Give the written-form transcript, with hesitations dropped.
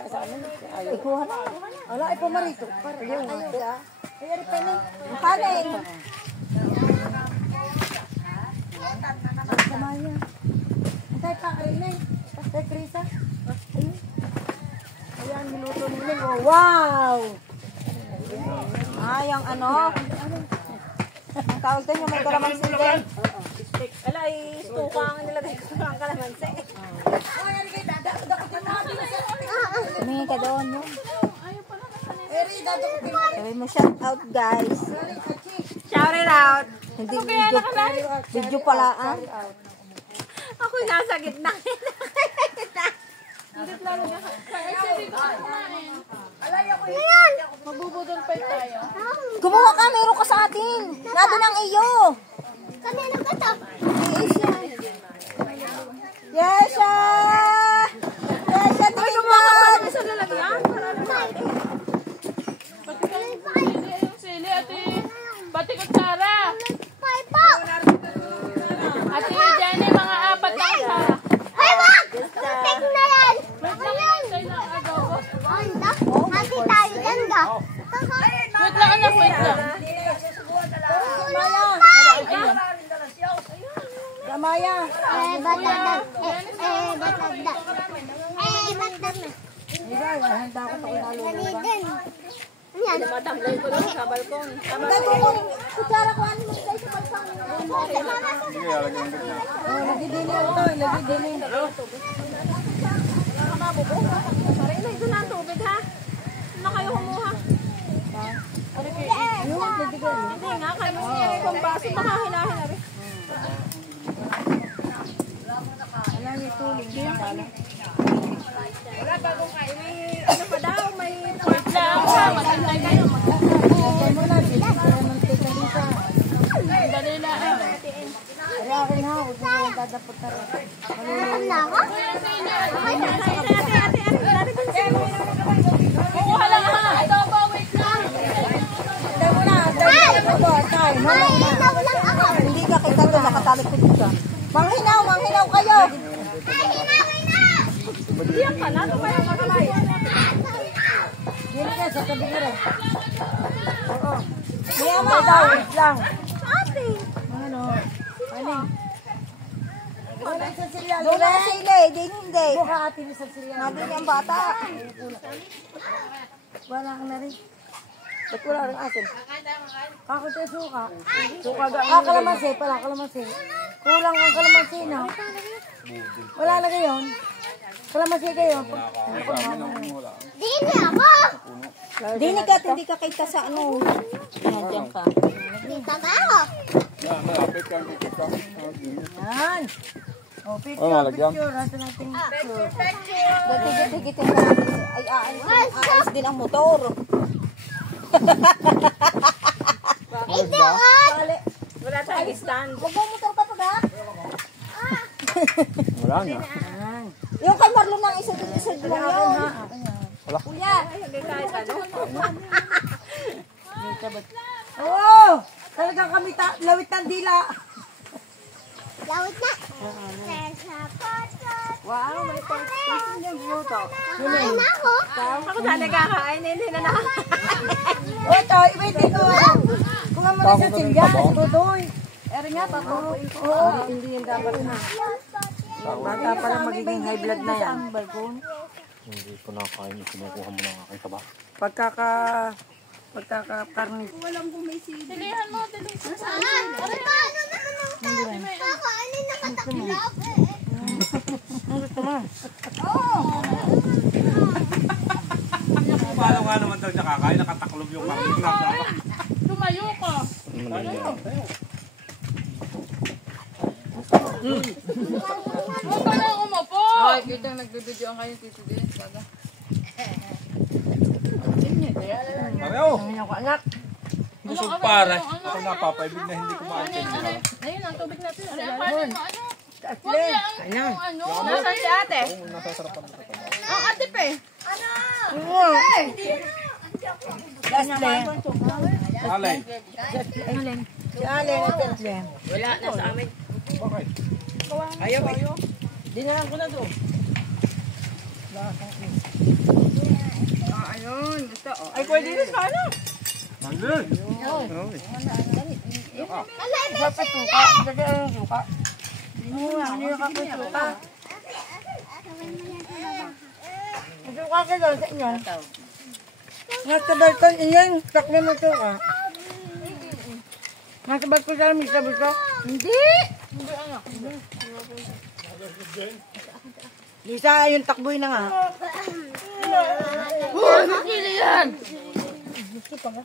Ikuha na. Wala, ay pumarito. Ayaw ka. Ayari pa na. Kanin. Samaya. Antay pa, Arinay. Antay, Krisa. Ayun. Ayan, minuto nila. Oh, wow! Ay, ang ano? Ang tawag doon yung may kalamansi din. Ala, istuka ang nilagay ko ang kalamansi. Humingi ka doon yun. Sabi mo, shout out guys. Shout it out. Hindi video pala. Ako nasa gitna. Magbubudol pa tayo. Kumuha ka, meron ka sa atin. Nado ng iyo. Kanino ka to? Yesha! Yesha, tingnan! Sa lalagyan? Pati ka yung sili, ate. Pati kutsara. Ay po! Ate Jenny, mga 4 lang siya. Ay, wag! Take na yan! Wait lang yan. Say lang, adobo. Ate tayo dyan ka. Wait lang, anak, wait lang. Maya. Batagdag. Handa ko tayo nalulungan. Yan. Matamlay ko lang sa balkon. Kutsara ko, ano mo tayo sa balkon? Lagi din yung ito, lagi din yung Parang ito na ang tubig, ha? Ano kayo humuha? Hindi nga, kayo kung baso baka hinahin na rin. Wala yung tulig din. Wala bagong kain. Ano pa daw? May wait lang. Magantay kayo. Lagyan mo na, bilis para mantika din sa... Dali na. Kaya akin ha, huwag mo yung dadapot na rin. Kukuha lang ha. Ito ba? Wait lang. Tayo mo na, tayo mo na. Hindi ka kita doon, nakatalikod ka. Manghinaw kayo. Diyan ka na. Tumaya ka kalay. Dili ka, sa tabi ka rin. Oo. Maya mo, wait lang. Ate. Ano? Wala sa silyal. Doon na sila eh, hindi. Buka atin sa silyal. Naging yung bata. Wala ka na rin. Ba't wala rin asin? Ako tayo suka. Suka ga. Kalamansi pala, kalamansi. Kulang ang kalamansi na. Wala na gayon. Kalamansi kayo. Dini ako. Dini ka, hindi ka kita sa ano. Nandiyan ka. Dito na ako. Yan. O, picture. Ito natin picture. Dati-dati-dati ay aalis din ang motor. Ito ako. Wala tayong stand. Huwag mo motor ka pa ba? Wala na. Yung kay Marlon ng isa lang yun. Wala. Kuya. Oo. Talagang kami lawit ng dila. Lawit na. Wow, may pang-station yung beauty. Kain na ako. Ako sana kakain, hindi na nakakain. O, ito, iba dito. Kung nga muna sa silya, si Budoy. Eri nga, paturo. Oo, hindi yung dapat na. Bata pala magiging high blood na yan. Hindi ko nakakain. Sinukuha mo ng aking taba. Pagkakakarnis. Dilihan mo, dilihan. Saan? Paano naman ang kakainin na kataklap? Ang gusto mo? Paano nga naman daw siya kakain? Nakataklob yung kakit na. Tumayo ka. Huwag ka lang umupo. Ay, kitang nagbibidyo ang kayo tito din. Baga. Pareho! Ang ko anak. Busog pare. Ako napapaibig na hindi kumain. Ayun, ang tubig natin. Paano mo ano? Asle. Ano? Nasaan si ate? Nasasarapan mo. Ang ate pe. Asle. Alay. Si Allen at Asle. Wala, nasa amin. Bakit? Ayaw eh. Dinalan ko na doon. Ay, pwede rin sa ano? Nandun. Isa pa suka. Dagdag ang suka. Hindi ka po suka. Suka ka daw sa inyo. Nasa balkon iyan. Sakla mo suka. Nasa balkon sa amin sa buso. Hindi. Lisa, yung takboy na nga. Uy, makili yan! Gusto pa nga.